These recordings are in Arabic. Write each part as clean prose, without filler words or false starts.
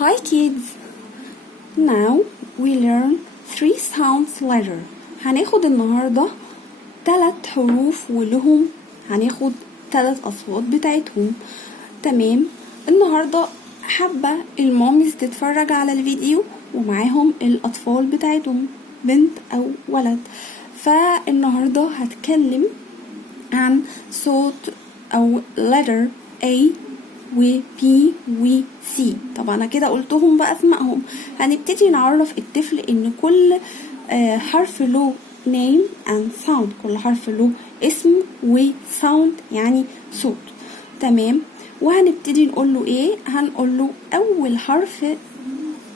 Hi kids! Now we learn 3 sounds letter. هناخد النهاردة 3 حروف ولهم هناخد 3 أصوات بتاعتهم. تمام. النهاردة حابة الماميز تتفرج على الفيديو ومعاهم الأطفال بتاعتهم بنت أو ولد. فالنهاردة هتكلم عن صوت أو letter A و B و C. طبعا انا كده قلتهم باسمائهم. هنبتدي نعرف الطفل ان كل حرف له name and sound. كل حرف له اسم و sound يعني صوت. تمام. وهنبتدي نقول له ايه؟ هنقول له اول حرف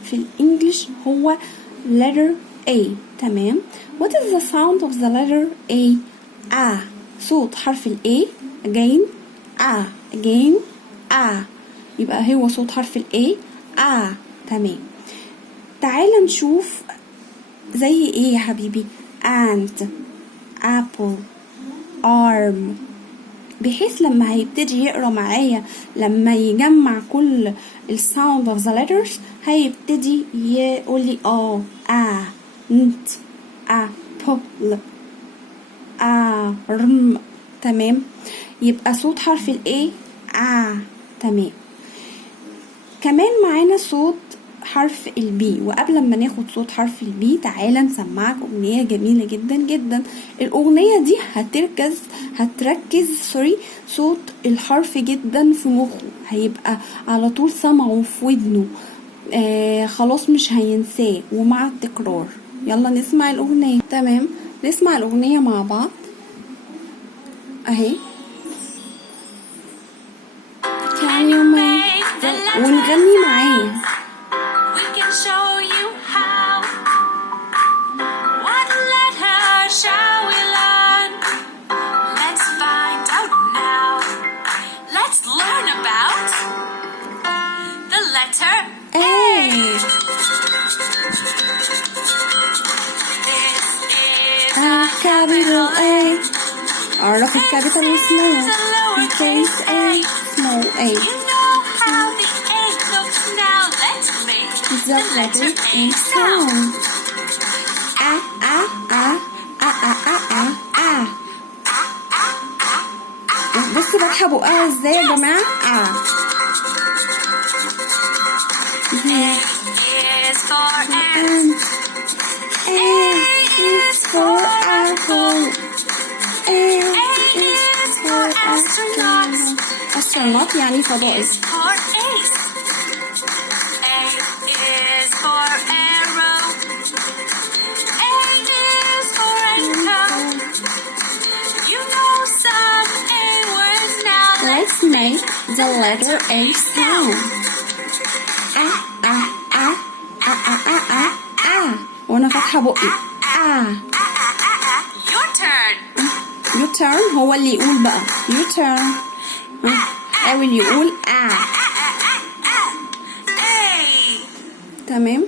في الانجليش هو letter A. تمام. What is the sound of the letter A? صوت حرف ال A again again يبقى هو صوت حرف ال A تمام. تعال نشوف زي ايه يا حبيبي. ant apple arm، بحيث لما هيبتدي يقرا معايا لما يجمع كل الساوند of the letters هيبتدي يقول لي ant apple arm. تمام. يبقى صوت حرف ال A تمام. كمان معانا صوت حرف البي. وقبل ما ناخد صوت حرف البي تعالى نسمعك اغنية جميلة جدا جدا. الاغنية دي هتركز صوت الحرف جدا في مخه، هيبقى على طول سمعه في ودنه خلاص مش هينساه ومع التكرار. يلا نسمع الاغنية. تمام. نسمع الاغنية مع بعض اهي. ونغني معاه. capital A. عرف الكابيتال والسمول. Case A small a. The letter A sound. بصوا بفتحة بقها ازاي يا جماعة. A is for apple. A is for astronaut. astronaut يعني فضائي. Let's make the letter A sound. وانا فاتحة بقي. Your turn هو اللي يقول بقى. Your turn. أو اللي يقول تمام.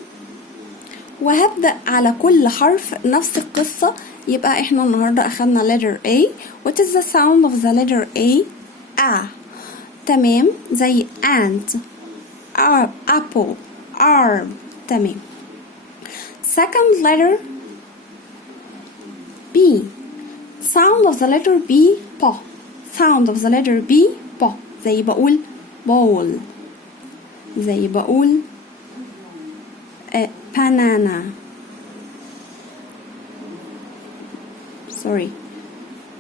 وهبدأ على كل حرف نفس القصة. يبقى احنا النهاردة أخدنا letter A. What is the sound of the letter A? تمام. زي ant apple arm. تمام. second letter B. sound of the letter B sound of the letter B زي بقول ball. زي بقول banana.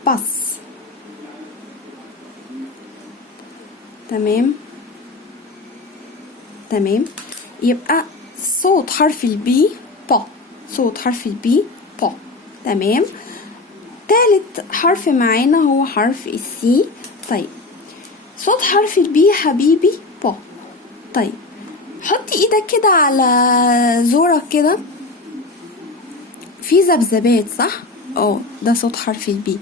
bus. تمام. يبقى صوت حرف البي صوت حرف البي تمام. تالت حرف معانا هو حرف السي. طيب صوت حرف البي يا حبيبي طيب حط ايدك كده على زورك كده في ذبذبات صح؟ ده صوت حرف البي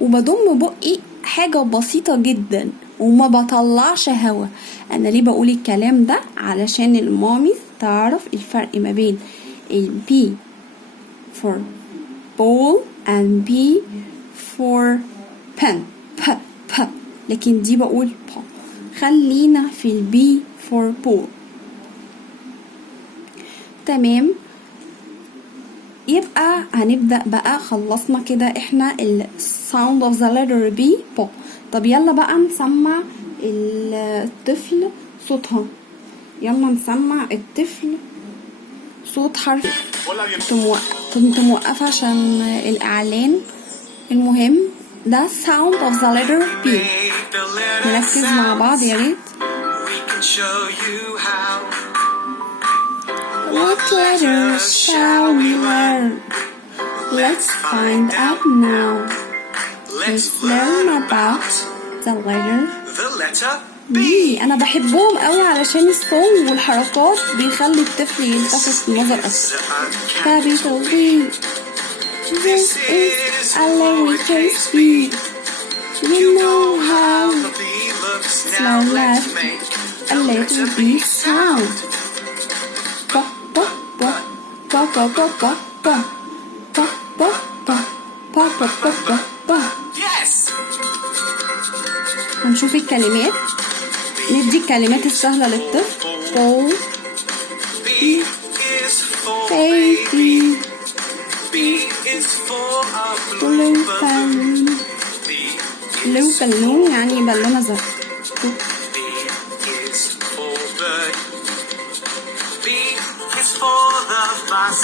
وبضم بقي حاجة بسيطة جدا وما بطلعش هوا. انا ليه بقول الكلام ده؟ علشان الماميز تعرف الفرق ما بين ال B for ball and B for pen لكن دي بقول خلينا في ال B for ball. تمام. يبقى هنبدأ بقى، خلصنا كده احنا ال sound of the letter B ب. طب يلا بقى نسمع الطفل صوتها. يلا نسمع الطفل صوت حرف. كنت موقفة عشان الإعلان. المهم ده sound of the letter B. نركز مع بعض يا ريت. What letters shall we learn? Let's find out now. Let's learn about the letter B. أنا بحبهم قوي علشان الصوت والحركات بيخلي الطفل يلتفت النظر أكتر. Capital B. This is a lowercase b. You know how slow let's make a letter B sound. Ba ba ba ba ba ba ba ba ba ba ba ba ba ba ba ba. Yes. هنشوف الكلمات. ندي الكلمات السهلة للطفل. بول baby. blue balloon. blue balloon يعني بالونة زرقاء. B is for the bus.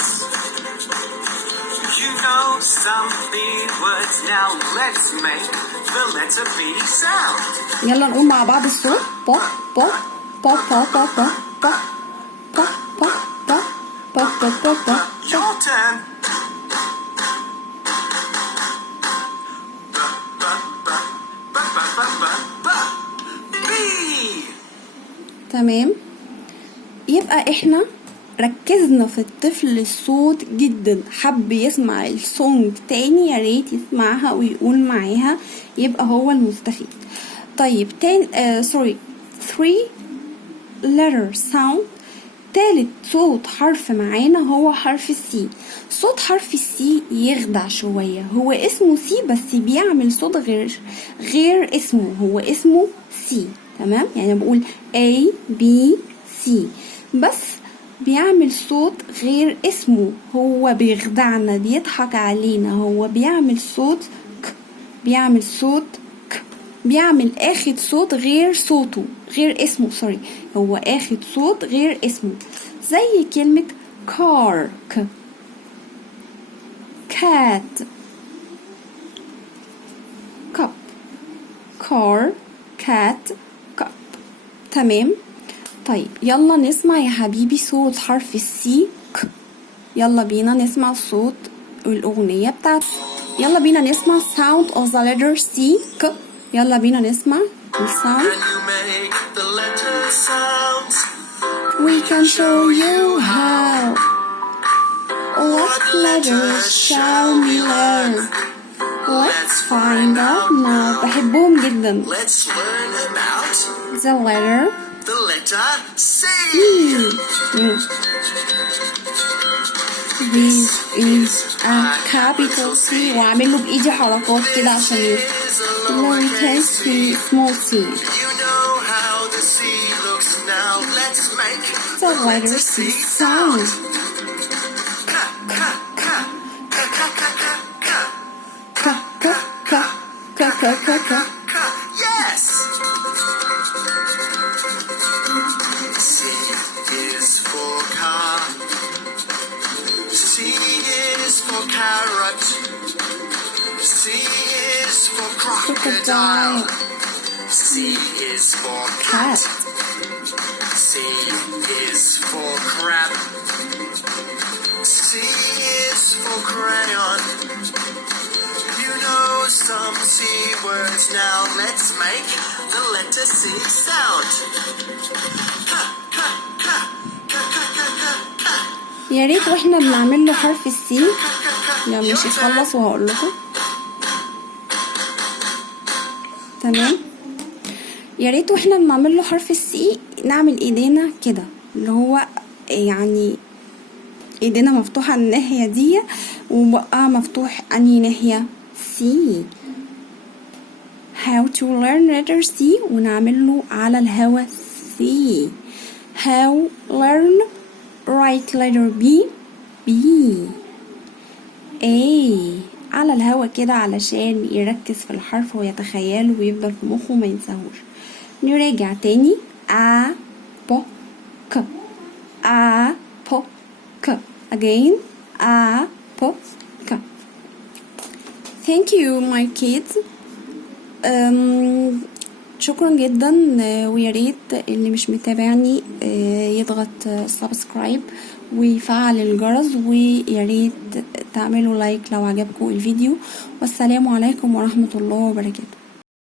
You know some B words now. Let's make the letter B sound. يلا نقول مع بعض الصوت. ب ب ب ب ب ب ب ب ب ب ب ب ب. Your turn. B. تمام. يبقى احنا ركزنا في الطفل الصوت جدا. حب يسمع السونج تاني يا ريت يسمعها ويقول معاها، يبقى هو المستفيد. طيب سوري 3 letter sound. تالت صوت حرف معانا هو حرف السي. صوت حرف السي يخدع شوية. هو اسمه سي بس بيعمل صوت غير اسمه. هو اسمه سي. تمام، يعني بقول A B C بس بيعمل صوت غير اسمه. هو بيخدعنا، بيضحك علينا. هو بيعمل صوت ك، بيعمل صوت ك، بيعمل اخد صوت غير صوته، غير اسمه. سوري، هو اخد صوت غير اسمه. زي كلمة car ك، cat cup، car cat cup. تمام. طيب يلا نسمع يا حبيبي صوت حرف السي ك. يلا بينا نسمع صوت الأغنية بتاعته. يلا بينا نسمع sound of the letter C ك. يلا بينا نسمع الsound. We can show you how. What letters shall we learn? Let's find out now. بحبهم جدا. Let's learn about the letter C. This is a capital C. وأعمل له بإيدي حركات كده عشان lowercase c small c. You know how the C looks now. Let's make the letter C sound. Ka ka ka ka ka ka ka ka ka ka ka ka ka ka ka. Yes. C is for car. C is for carrot. C is for crocodile. C is for cat. C is for crab. C is for crayon. You know some C words now. Let's make the letter C sound. Ka ka ka ka ka ka ka ka. يا ريت واحنا بنعمل له حرف السي. يلا مش يخلص وهقول لكم. تمام. يا ريت واحنا بنعمل له حرف السي نعمل ايدينا كده، اللي هو يعني ايدينا مفتوحة الناحية دي وبقى مفتوح انهي ناحية سي. how to learn letter C ونعمل له على الهوا C. how learn write letter B. B. A. على الهوا كده علشان يركز في الحرف ويتخيله ويفضل في مخه ما ينساهوش. نراجع تاني. A P K. A P K. Again. A P K. Thank you my kids. شكرا جدا، ويا ريت اللي مش متابعني يضغط سبسكرايب ويفعل الجرس، ويا ريت تعملوا لايك لو عجبكم الفيديو. والسلام عليكم ورحمة الله وبركاته.